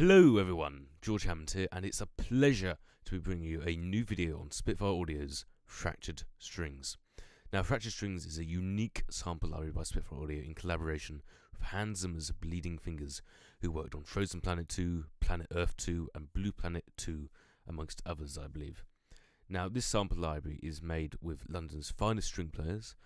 Hello everyone, George Hammond here, and it's a pleasure to be bringing you a new video on Spitfire Audio's Fractured Strings. Now, Fractured Strings is a unique sample library by Spitfire Audio in collaboration with Hans Zimmer's Bleeding Fingers, who worked on Frozen Planet 2, Planet Earth 2, and Blue Planet 2, amongst others, I believe. Now, this sample library is made with London's finest string players,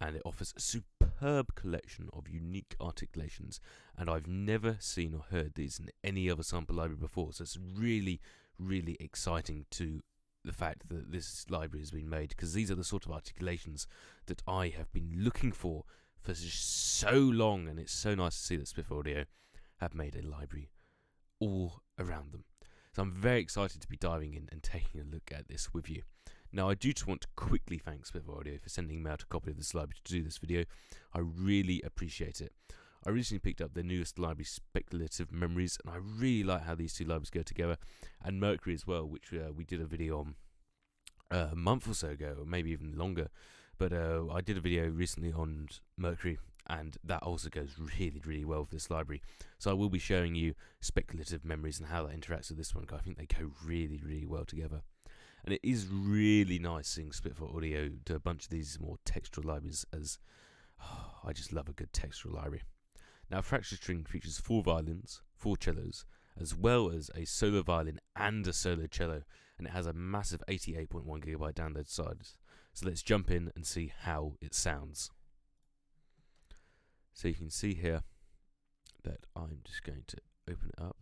and it offers a superb collection of unique articulations, and I've never seen or heard these in any other sample library before, so it's really exciting to the fact that this library has been made, because these are the sort of articulations that I have been looking for just so long, and it's so nice to see that Spitfire Audio have made a library all around them. So I'm very excited to be diving in and taking a look at this with you. Now, I do just want to quickly thank Spitfire Audio for sending me out a copy of this library to do this video. I really appreciate it. I recently picked up their newest library, Speculative Memories, and I really like how these two libraries go together. And Mercury as well, which we did a video on a month or so ago, or maybe even longer. But I did a video recently on Mercury, and that also goes really well with this library. So I will be showing you Speculative Memories and how that interacts with this one. I think they go really well together. And it is really nice seeing Spitfire Audio do a bunch of these more textural libraries, as I just love a good textural library. Now, Fractured String features 4 violins, 4 cellos, as well as a solo violin and a solo cello, and it has a massive 88.1GB download size. So let's jump in and see how it sounds. So you can see here that I'm just going to open it up.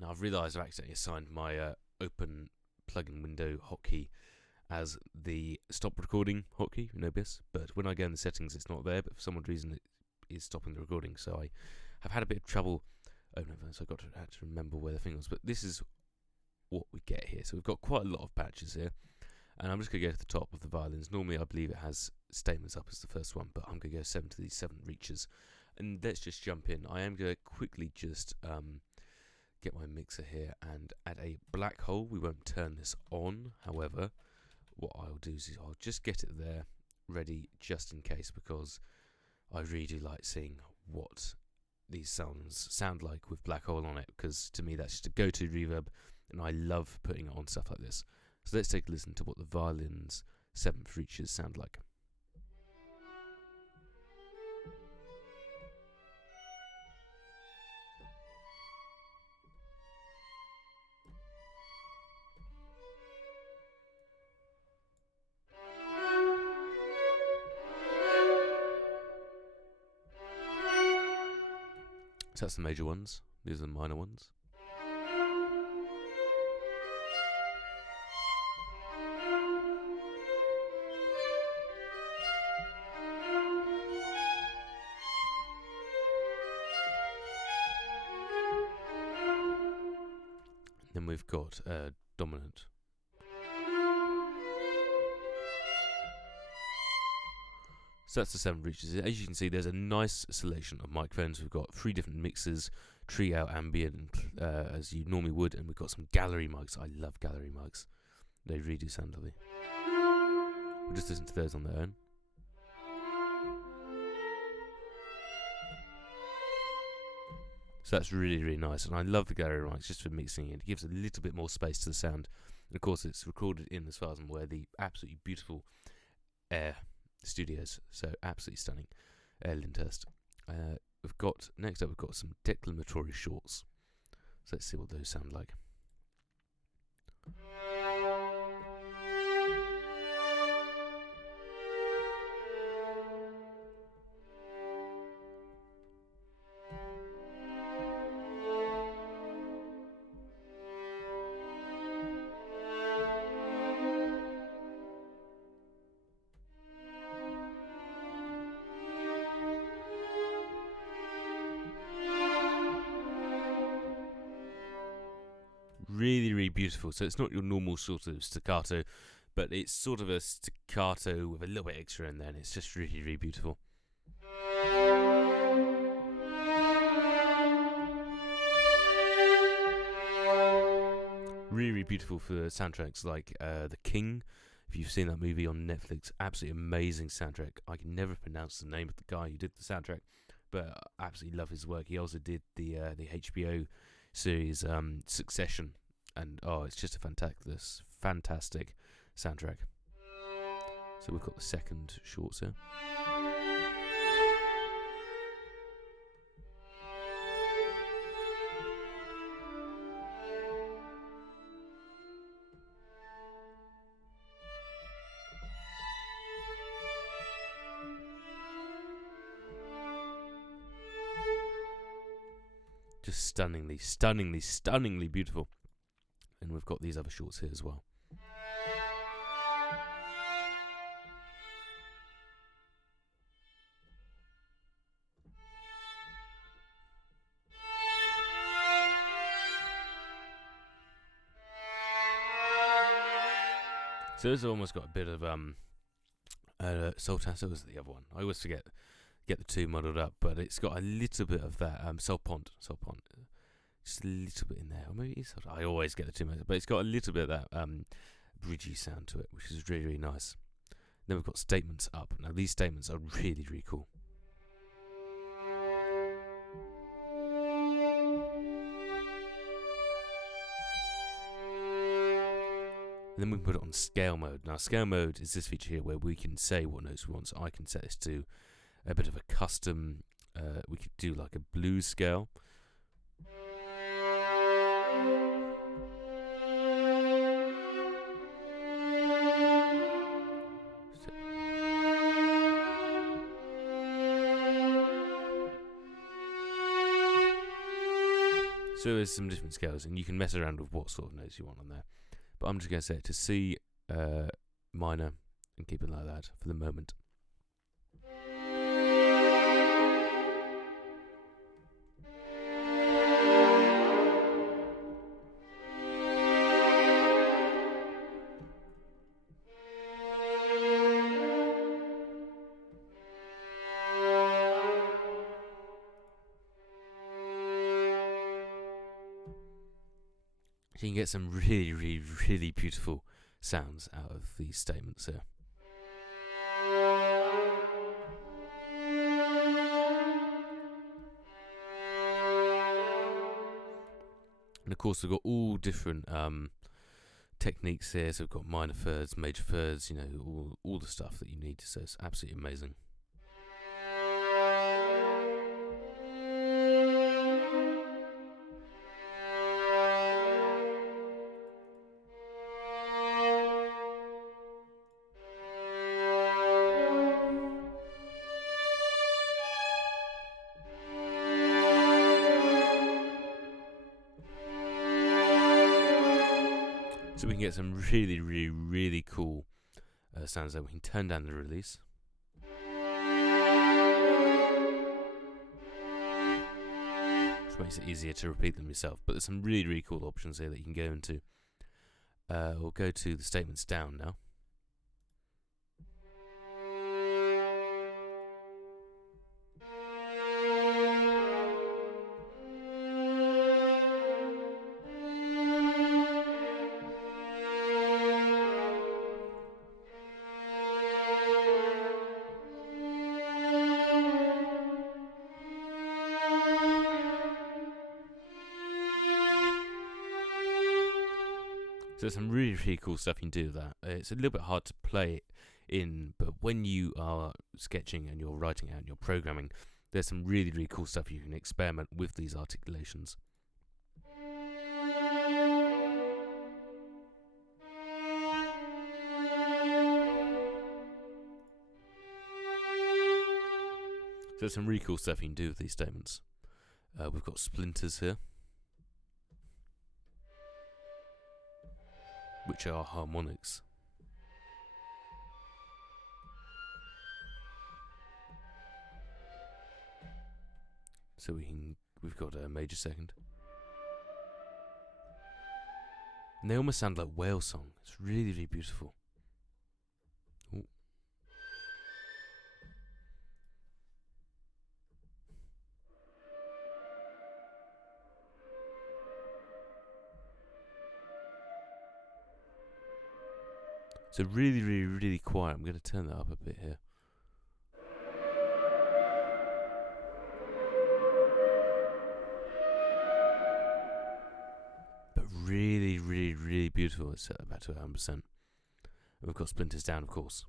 Now, I've realised I've accidentally assigned my open plugin window hotkey as the stop recording hotkey, no biss, but when I go in the settings it's not there, but for some reason it is stopping the recording, so I have had a bit of trouble opening it, so I had to remember where the thing was. But this is what we get here. So we've got quite a lot of patches here, and I'm just going to go to the top of the violins. Normally I believe it has statements up as the first one, but I'm going to go 7 to these 7 reaches, and let's just jump in. I am going to quickly just get my mixer here and add a black hole. We won't turn this on, however, what I'll do is I'll just get it there ready just in case, because I really do like seeing what these sounds sound like with black hole on it, because to me that's just a go-to reverb, and I love putting it on stuff like this. So let's take a listen to what the violin's 7th reaches sound like. So that's the major ones, these are the minor ones. Then we've got dominant. So that's the 7 reaches. As you can see, there's a nice selection of microphones. We've got 3 different mixers, tri-out, ambient, as you normally would, and we've got some gallery mics. I love gallery mics. They really do sound lovely. We'll just listen to those on their own. So that's really nice, and I love the gallery mics just for mixing it. It gives a little bit more space to the sound. And of course, it's recorded in, as far as I'm aware, the absolutely beautiful Air Studios, so absolutely stunning. Lyndhurst. Next up we've got some declamatory shorts. So let's see what those sound like. Really beautiful. So it's not your normal sort of staccato, but it's sort of a staccato with a little bit extra in there, and it's just really beautiful. Really beautiful for soundtracks like The King. If you've seen that movie on Netflix, absolutely amazing soundtrack. I can never pronounce the name of the guy who did the soundtrack, but I absolutely love his work. He also did the HBO series Succession, and it's just a fantastic soundtrack. So we've got the second shorts here. Just stunningly beautiful. And we've got these other shorts here as well. So this almost got a bit of Soltasso was the other one. I always get the two muddled up, but it's got a little bit of that Solpont, just a little bit in there. Or maybe it's, I always get the two muddled up, but it's got a little bit of that bridgy sound to it, which is really, really nice. Then we've got statements up. Now these statements are really, really cool. And then we can put it on scale mode. Now scale mode is this feature here where we can say what notes we want. So I can set this to a bit of a custom, we could do like a blues scale. So there's some different scales, and you can mess around with what sort of notes you want on there. But I'm just going to set it to C minor and keep it like that for the moment. So you can get some really, really, really beautiful sounds out of these statements here. And of course we've got all different techniques here. So we've got minor thirds, major thirds, you know, all the stuff that you need. So it's absolutely amazing. So we can get some really, really, really cool sounds there. We can turn down the release. Which makes it easier to repeat them yourself. But there's some really, really cool options here that you can go into. We'll go to the statements down now. So there's some really, really cool stuff you can do with that. It's a little bit hard to play in, but when you are sketching and you're writing out and you're programming, there's some really, really cool stuff you can experiment with these articulations. So there's some really cool stuff you can do with these statements. We've got splinters here, which are harmonics. So we've got a major second. And they almost sound like whale song. It's really, really beautiful. Ooh. So really, really, really quiet. I'm going to turn that up a bit here. really, really, really beautiful. It's set about to 100%. We've got splinters down, of course.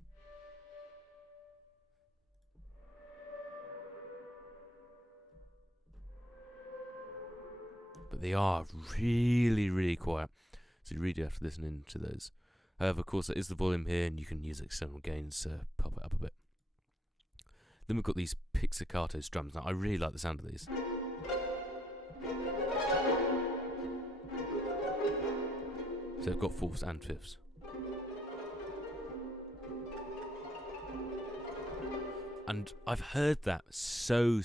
But they are really, really quiet. So you really do have to listen into those. However, of course, there is the volume here, and you can use external gains to pop it up a bit. Then we've got these Pizzicato Strums. Now, I really like the sound of these. So they've got fourths and fifths. And I've heard that so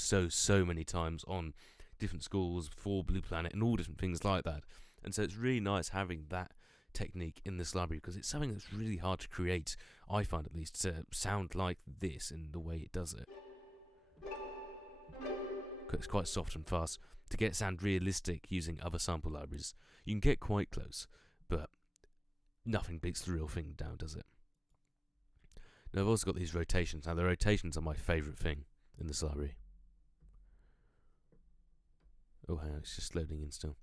many times on different schools for Blue Planet and all different things like that. And so it's really nice having that technique in this library, because it's something that's really hard to create, I find at least, to sound like this in the way it does it. It's quite soft and fast. To get it sound realistic using other sample libraries, you can get quite close, but nothing beats the real thing down, does it? Now I've also got these rotations. Now the rotations are my favourite thing in this library. Oh, hang on, it's just loading in still.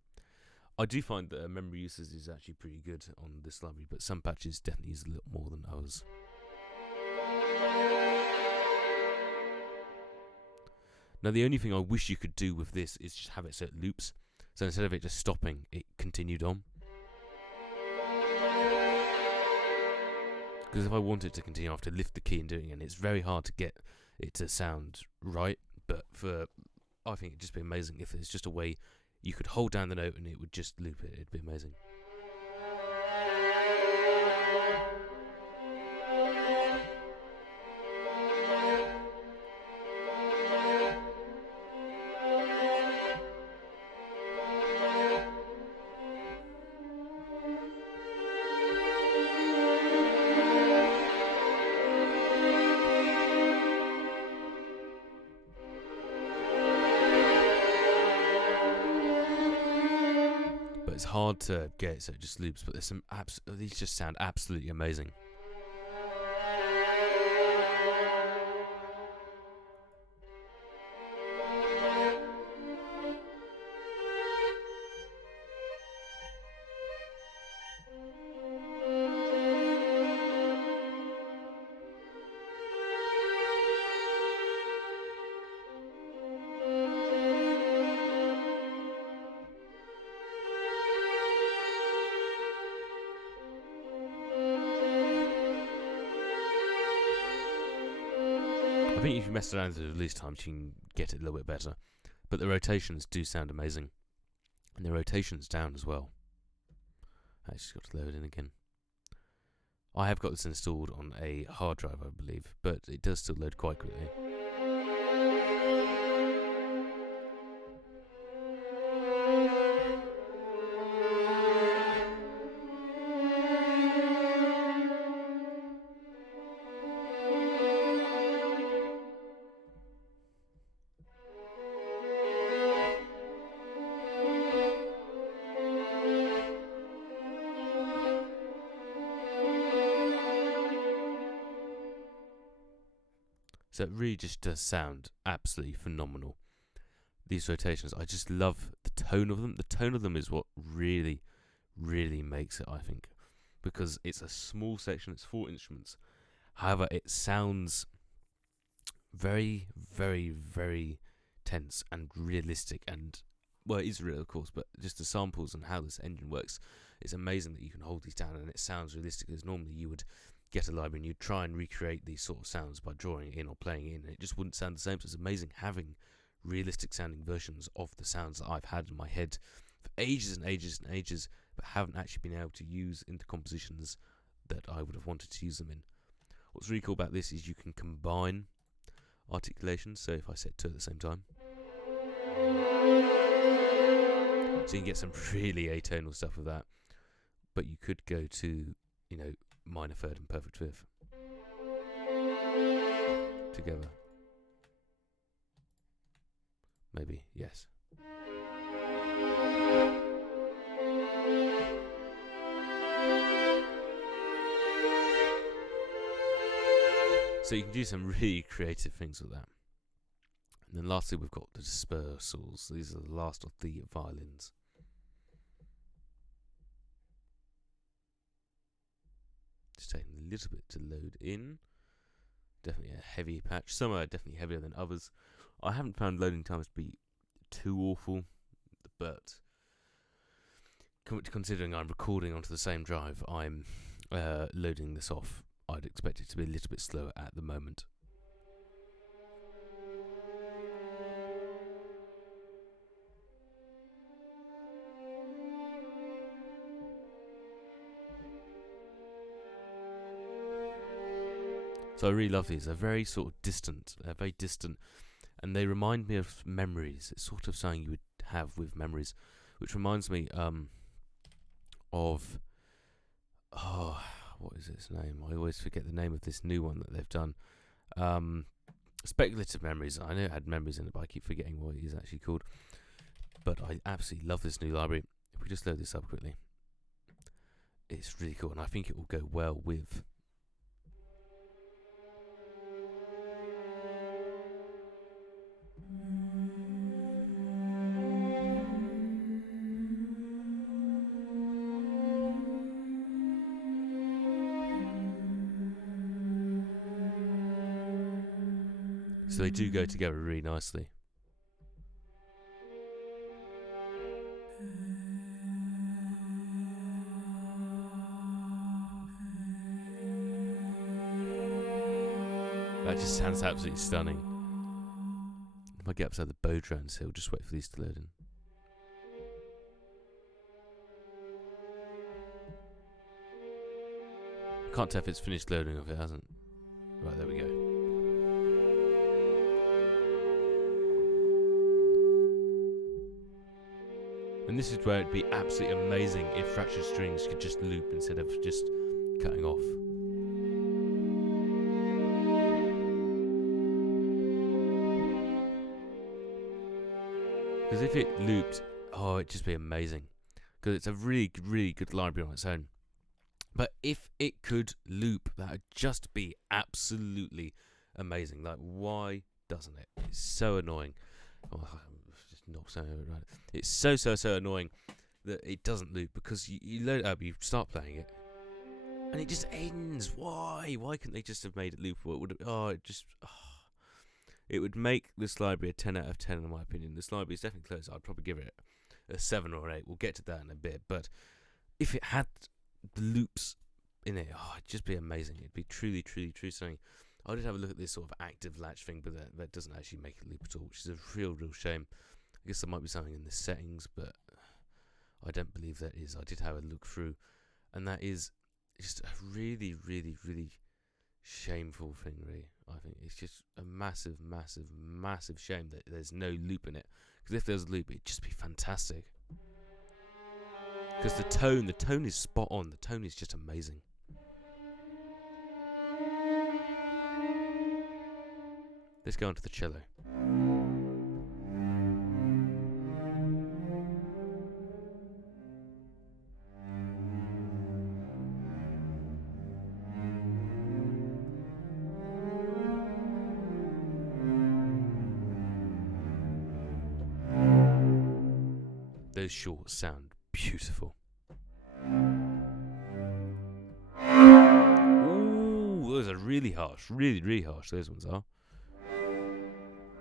I do find that memory usage is actually pretty good on this library, but some patches definitely use a little more than others. Now the only thing I wish you could do with this is just have it so it loops. So instead of it just stopping, it continued on. Because if I want it to continue, I have to lift the key and do it again. It's very hard to get it to sound right, but I think it'd just be amazing if there's just a way you could hold down the note and it would just loop it. It'd be amazing. It's hard to get it so it just loops, but there's some these just sound absolutely amazing. I think if you mess around with the release times, you can get it a little bit better. But the rotations do sound amazing. And the rotations down as well. I just got to load in again. I have got this installed on a hard drive, I believe, but it does still load quite quickly. So it really just does sound absolutely phenomenal. These rotations, I just love the tone of them. The tone of them is what really, really makes it, I think. Because it's a small section, it's 4 instruments. However, it sounds very, very, very tense and realistic. And, well, it is real, of course, but just the samples and how this engine works, it's amazing that you can hold these down and it sounds realistic, as normally you would get a library and you'd try and recreate these sort of sounds by drawing it in or playing it in, and it just wouldn't sound the same. So it's amazing having realistic sounding versions of the sounds that I've had in my head for ages and ages and ages, but haven't actually been able to use into compositions that I would have wanted to use them in. What's really cool about this is you can combine articulations. So if I set 2 at the same time, so you can get some really atonal stuff with that. But you could go to, minor third and perfect fifth together. Maybe, yes. So you can do some really creative things with that. And then lastly, we've got the dispersals. These are the last of the violins. taking a little bit to load in. Definitely a heavy patch. Some are definitely heavier than others. I haven't found loading times to be too awful, but considering I'm recording onto the same drive, I'm loading this off. I'd expect it to be a little bit slower at the moment. So I really love these. They're very sort of distant. They're very distant, and they remind me of memories. It's sort of something you would have with memories, which reminds me of what is its name? I always forget the name of this new one that they've done. Speculative Memories. I know it had memories in it, but I keep forgetting what it is actually called. But I absolutely love this new library. If we just load this up quickly, it's really cool, and I think it will go well with. So they do go together really nicely. That just sounds absolutely stunning. If I get upside the bow drones, he'll just wait for these to load in. I can't tell if it's finished loading or if it hasn't. Right, there we go. And this is where it'd be absolutely amazing if Fractured Strings could just loop instead of just cutting off. Because if it looped, oh, it'd just be amazing. Because it's a really, really good library on its own. But if it could loop, that would just be absolutely amazing. Like, why doesn't it? It's so annoying. Oh, just not saying it right. It's so annoying that it doesn't loop, because you load it up, you start playing it, and it just ends. Why? Why couldn't they just have made it loopable? It would have, it would make this library a 10 out of 10 in my opinion. This library is definitely close. I'd probably give it a 7 or 8. We'll get to that in a bit. But if it had the loops in it, it'd just be amazing. It'd be truly something. I did have a look at this sort of active latch thing, but that doesn't actually make it loop at all, which is a real shame. I guess there might be something in the settings, but I don't believe that is. I did have a look through, and that is just a really shameful thing, really. I think it's just a massive shame that there's no loop in it, because if there's a loop, it'd just be fantastic. Because the tone is spot on. The tone is just amazing. Let's go on to the cello. Those shorts sound beautiful. Ooh, those are really harsh. Really harsh, those ones are.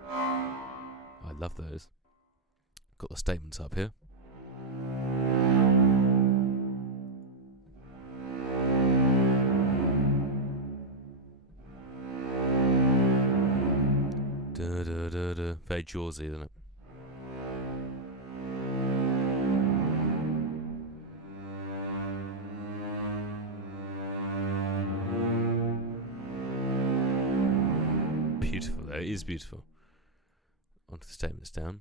I love those. Got the statements up here. Very Jawsy, isn't it? Beautiful though, it is beautiful. Onto the statements down.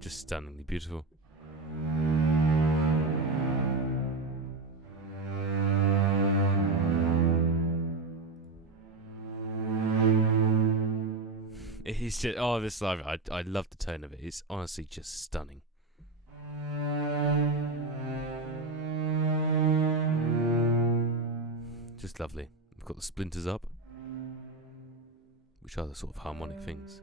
Just stunningly beautiful. It's just, this live, I love the tone of it. It's honestly just stunning. Just lovely. We've got the splinters up, which are the sort of harmonic things.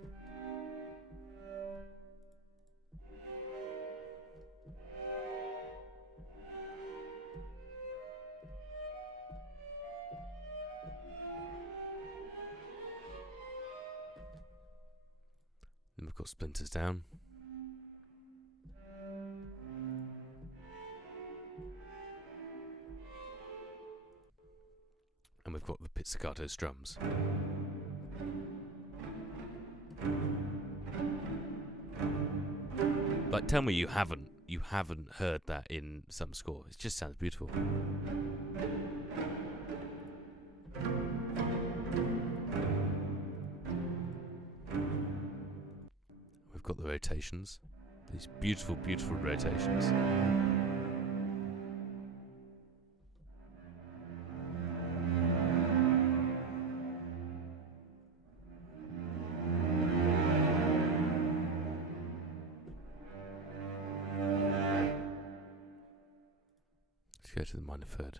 Then we've got splinters down. And we've got the Pizzicato Strums. Like, tell me you haven't heard that in some score. It just sounds beautiful. We've got the rotations. These beautiful, beautiful rotations. Let's go to the minor third.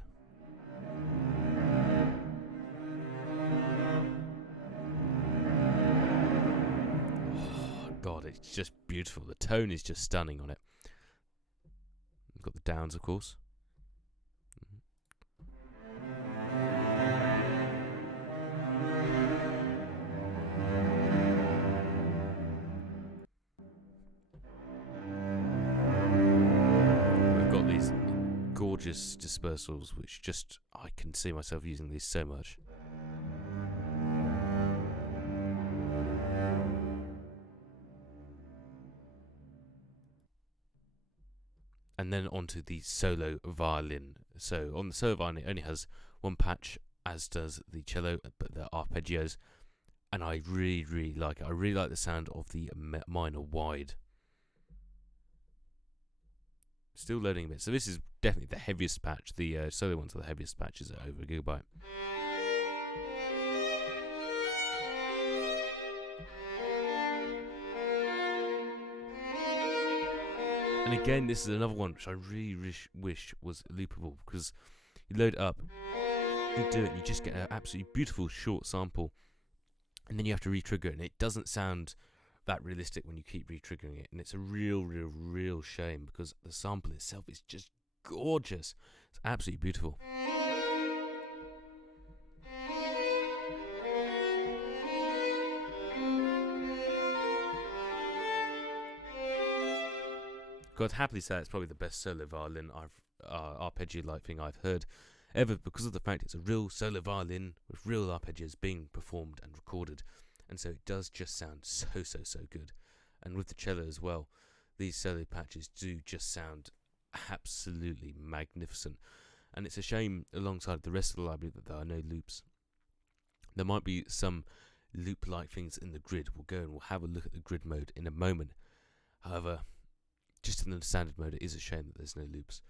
Oh God, it's just beautiful. The tone is just stunning on it. We've got the downs, of course. We've got these gorgeous dispersals, which just, I can see myself using these so much. And then onto the solo violin. So on the solo violin, it only has one patch, as does the cello, but the arpeggios. And I really, really like it. I really like the sound of the minor wide. Still loading a bit. So this is definitely the heaviest patch. The solo ones are the heaviest patches at over a gigabyte. And again, this is another one which I really wish was loopable, because you load it up, you do it, and you just get an absolutely beautiful short sample, and then you have to re-trigger it, and it doesn't sound that realistic when you keep re-triggering it, and it's a real shame, because the sample itself is just gorgeous. It's absolutely beautiful. I'd happily say it's probably the best solo violin arpeggio-like thing I've heard ever, because of the fact it's a real solo violin with real arpeggios being performed and recorded, and so it does just sound so good. And with the cello as well, these solo patches do just sound absolutely magnificent. And it's a shame, alongside the rest of the library, that there are no loops. There might be some loop-like things in the grid. We'll go and we'll have a look at the grid mode in a moment. However, just in the standard mode, it is a shame that there's no loops.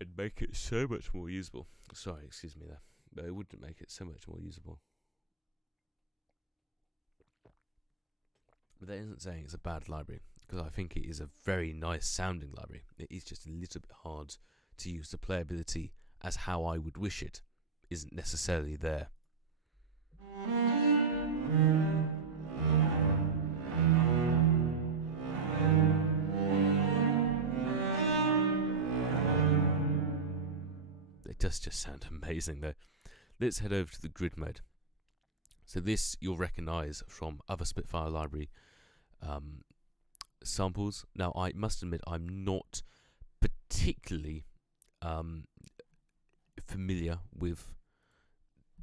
It'd make it so much more usable. Sorry, excuse me there. But it wouldn't make it so much more usable. But that isn't saying it's a bad library, because I think it is a very nice sounding library. It is just a little bit hard to use. The playability as how I would wish it isn't necessarily there. It does just sound amazing though. Let's head over to the grid mode. So this you'll recognise from other Spitfire library samples. Now I must admit I'm not particularly familiar with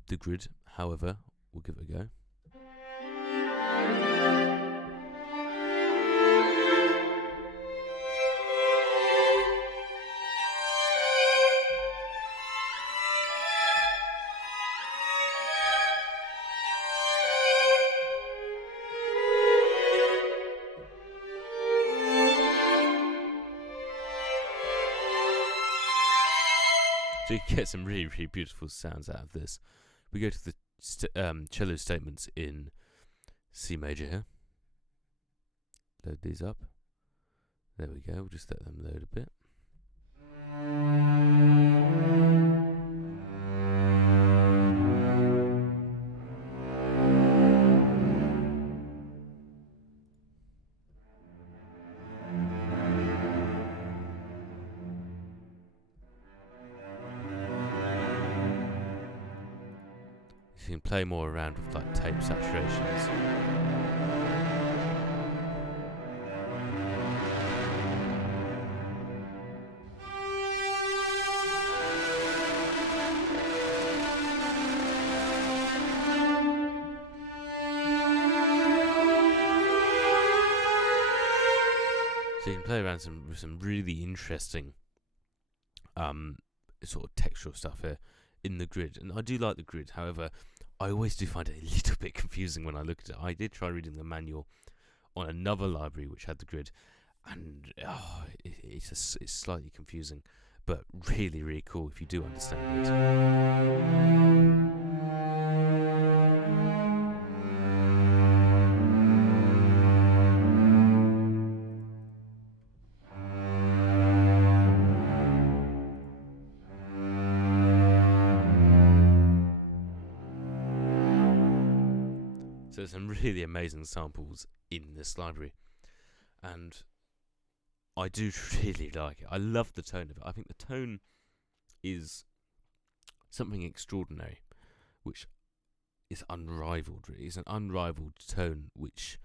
the grid. However, we'll give it a go. So you get some really beautiful sounds out of this. We go to the cello statements in C major here. Load these up. There we go. We'll just let them load a bit. you can play more around with like tape saturations. So you can play around with some really interesting sort of textural stuff here in the grid, and I do like the grid. However, I always do find it a little bit confusing when I look at it. I did try reading the manual on another library which had the grid, and it's slightly confusing, but really, really cool if you do understand it. So there's some really amazing samples in this library, and I do really like it. I love the tone of it. I think the tone is something extraordinary, which is unrivaled, really. It's an unrivaled tone, which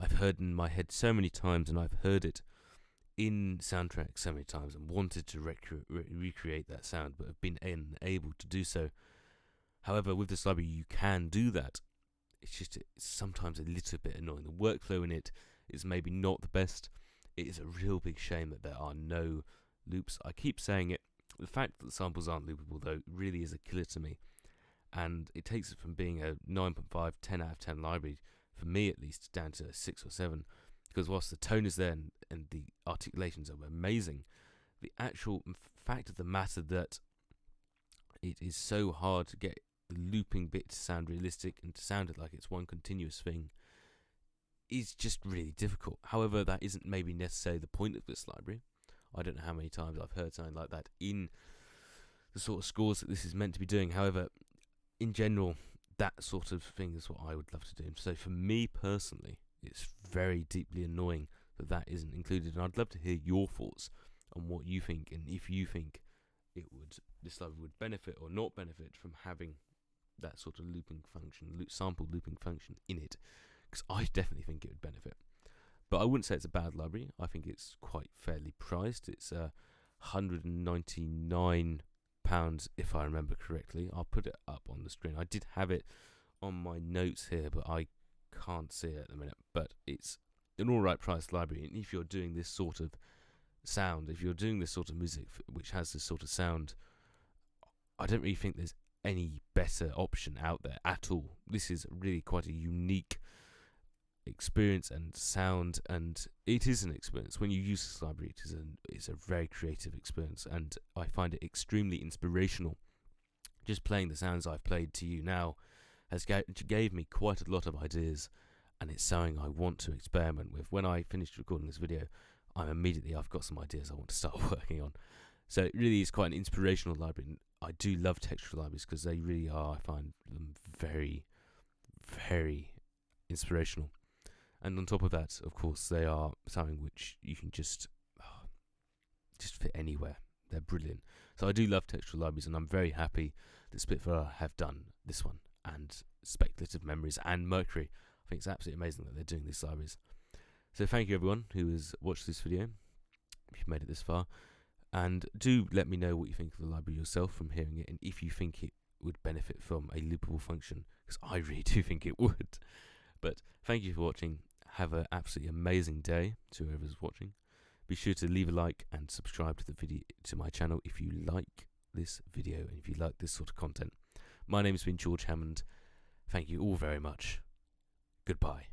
I've heard in my head so many times, and I've heard it in soundtracks so many times, and wanted to recreate that sound, but have been unable to do so. However, with this library, you can do that. It's sometimes a little bit annoying. The workflow in it is maybe not the best. It is a real big shame that there are no loops. I keep saying it. The fact that the samples aren't loopable, though, really is a killer to me. And it takes it from being a 9.5, 10 out of 10 library, for me at least, down to a 6 or 7. Because whilst the tone is there and the articulations are amazing, the actual fact of the matter that it is so hard to get the looping bit to sound realistic and to sound it like it's one continuous thing is just really difficult. However, that isn't maybe necessarily the point of this library. I don't know how many times I've heard something like that in the sort of scores that this is meant to be doing. However, in general, that sort of thing is what I would love to do. So for me personally, it's very deeply annoying that that isn't included, and I'd love to hear your thoughts on what you think, and if you think this library would benefit or not benefit from having that sort of looping function, sample looping function in it, because I definitely think it would benefit. But I wouldn't say it's a bad library. I think it's quite fairly priced. It's £199 if I remember correctly. I'll put it up on the screen. I did have it on my notes here, but I can't see it at the minute. But it's an alright priced library, and if you're doing this sort of sound, if you're doing this sort of music which has this sort of sound, I don't really think there's any better option out there at all. This is really quite a unique experience and sound, and it is an experience. When you use this library, it's a very creative experience, and I find it extremely inspirational. Just playing the sounds I've played to you now has gave me quite a lot of ideas, and it's something I want to experiment with. When I finished recording this video, I've got some ideas I want to start working on. So it really is quite an inspirational library. I do love textual libraries because they really are, I find them very, very inspirational. And on top of that, of course, they are something which you can just fit anywhere. They're brilliant. So I do love textual libraries, and I'm very happy that Spitfire have done this one, and Speculative Memories and Mercury. I think it's absolutely amazing that they're doing these libraries. So thank you everyone who has watched this video, if you've made it this far. And do let me know what you think of the library yourself from hearing it, and if you think it would benefit from a loopable function, because I really do think it would. But thank you for watching. Have an absolutely amazing day to whoever's watching. Be sure to leave a like and subscribe to the video, to my channel, if you like this video and if you like this sort of content. My name has been George Hammond. Thank you all very much. Goodbye.